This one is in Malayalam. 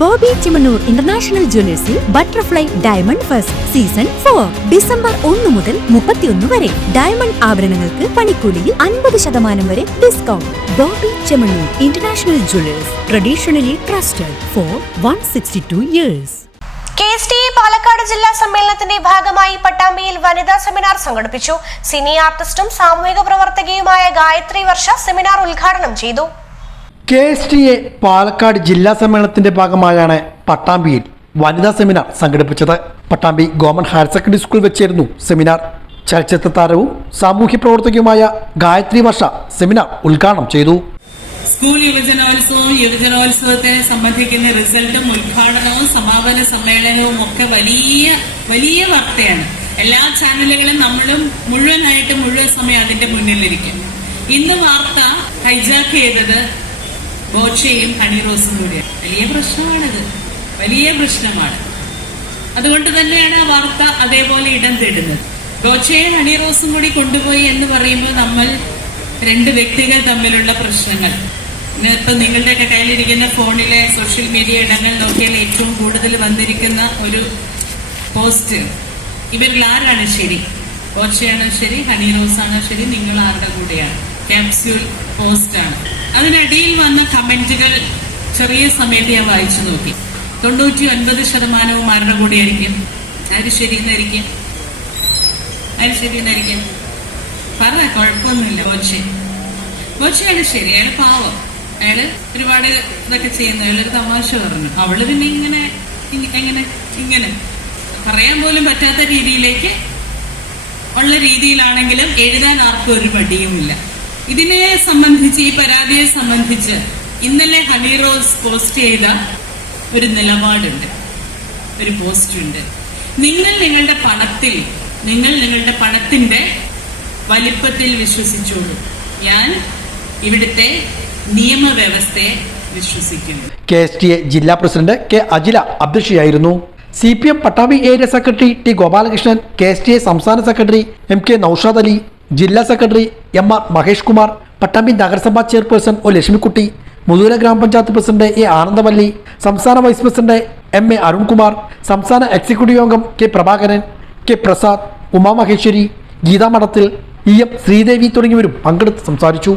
Bobby Chemmanur international ജ്വല്ലേഴ്സിൽ butterfly diamond first season four. December ഒന്ന് മുതൽ മുപ്പത്തിയൊന്ന് വരെ. ഡയമണ്ട് ആഭരണങ്ങൾക്ക് പണിക്കൂലിയിൽ അൻപത് ശതമാനം വരെ discount Bobby Chemmanur international jewellers traditionally trusted for one sixty two years. K S T Palakkad ജില്ലാ സമ്മേളനത്തിന്റെ ഭാഗമായി പട്ടാമ്പിയിൽ വനിതാ സെമിനാർ സംഘടിപ്പിച്ചു. സിനി ആർട്ടിസ്റ്റും സാമൂഹിക പ്രവർത്തകയുമായ ഗായത്രി വർഷ സെമിനാർ ഉദ്ഘാടനം ചെയ്തു. K S T A Palakkad ജില്ലാ സമ്മേളനത്തിന്റെ ഭാഗമായാണ് പട്ടാമ്പിയിൽ വനിതാ സെമിനാർ സംഘടിപ്പിച്ചത്. Pattambi government higher secondary school വെച്ചായിരുന്നു സെമിനാർ. ചലച്ചിത്ര താരവും സാമൂഹ്യ പ്രവർത്തകയുമായ ഗായത്രി വർഷ സെമിനാർ ഉദ്ഘാടനം ചെയ്തു. സ്കൂൾ യുവജനോത്സവവും യുവജനോത്സവത്തെ സംബന്ധിക്കുന്ന റിസൾട്ടും ഉദ്ഘാടനവും സമാപന സമ്മേളനവും ഒക്കെ വലിയ വലിയ വാർത്തയാണ്. എല്ലാ ചാനലുകളും നമ്മളും മുഴുവനായിട്ട് മുഴുവൻ സമയം അതിന്റെ മുന്നിലിരിക്കും. ഇന്ന് വാർത്ത ഹൈജാക്ക് ചെയ്തത് ബോച്ചയും ഹണി റോസും കൂടിയാണ് വലിയ പ്രശ്നമാണിത്. വലിയ പ്രശ്നമാണ്. അതുകൊണ്ട് തന്നെയാണ് ആ വാർത്ത അതേപോലെ ഇടം തേടുന്നത്. ഗോച്ചയും ഹണി റോസും കൂടി കൊണ്ടുപോയി എന്ന് പറയുമ്പോൾ നമ്മൾ രണ്ട് വ്യക്തികൾ തമ്മിലുള്ള പ്രശ്നങ്ങൾ. ഇപ്പൊ നിങ്ങളുടെയൊക്കെ കയ്യിലിരിക്കുന്ന ഫോണിലെ സോഷ്യൽ മീഡിയ ഇടങ്ങൾ നോക്കിയാൽ ഏറ്റവും കൂടുതൽ വന്നിരിക്കുന്ന ഒരു പോസ്റ്റ്. ഇവരിൽ ആരാണ് ശരി? ഓർച്ചയാണോ ശരി? ഹണി ആണോ ശരി? നിങ്ങൾ ആരുടെ കൂടെയാണ്. ക്യാപ്സ്യൂൾ പോസ്റ്റാണ്. അതിനടിയിൽ വന്ന കമന്റുകൾ ചെറിയ സമയത്ത് ഞാൻ വായിച്ചു നോക്കി. തൊണ്ണൂറ്റി ഒൻപത് ശതമാനവും ആരുടെ കൂടെയായിരിക്കും? ആര് ശരിയെന്നായിരിക്കും? ആര് ശരിയെന്നായിരിക്കും? പറ കുഴപ്പമൊന്നുമില്ല ബോച്ചെ. ബോച്ചയാണ് ശരി അയാൾ പാവം. അയാൾ ഒരുപാട് ഇതൊക്കെ ചെയ്യുന്ന അയാളൊരു തമാശ പറഞ്ഞു. അവൾ പിന്നെ ഇങ്ങനെ എങ്ങനെ ഇങ്ങനെ. പറയാൻ പോലും പറ്റാത്ത രീതിയിലേക്ക് ഉള്ള രീതിയിലാണെങ്കിലും എഴുതാൻ ആർക്കും ഒരു മടിയുമില്ല. ഇതിനെ സംബന്ധിച്ച് ഈ പരാതിയെ സംബന്ധിച്ച് ഇന്നലെ ഹണി റോസ് പോസ്റ്റ് ചെയ്ത ഒരു നിലപാടുണ്ട് ഒരു പോസ്റ്റ് ഉണ്ട് നിങ്ങൾ നിങ്ങളുടെ പണത്തിൽ നിങ്ങൾ നിങ്ങളുടെ പണത്തിന്റെ വലിപ്പത്തിൽ വിശ്വസിച്ചോളൂ. ഞാൻ ഇവിടുത്തെ നിയമവ്യവസ്ഥയെ വിശ്വസിക്കുന്നു. കെ എസ് ടി എ ജില്ലാ president K Ajila അധ്യക്ഷയായിരുന്നു. C P M Pattambi area secretary T Gopalakrishnan K S T A സംസ്ഥാന secretary M K Noushad Ali ജില്ലാ secretary M R Mahesh Kumar Pattambi നഗരസഭാ ചെയർപേഴ്സൺ ഒ ലക്ഷ്മിക്കുട്ടി മുതൂര ഗ്രാമപഞ്ചായത്ത് പ്രസിഡന്റ് എ ആനന്ദവല്ലി സംസ്ഥാന vice president M A Arunkumar സംസ്ഥാന എക്സിക്യൂട്ടീവ് അംഗം K Prabhakaran K Prasad Umamaheswari Geethamadathil Geetha Madathil E M Sridevi തുടങ്ങിയവരും പങ്കെടുത്ത് സംസാരിച്ചു.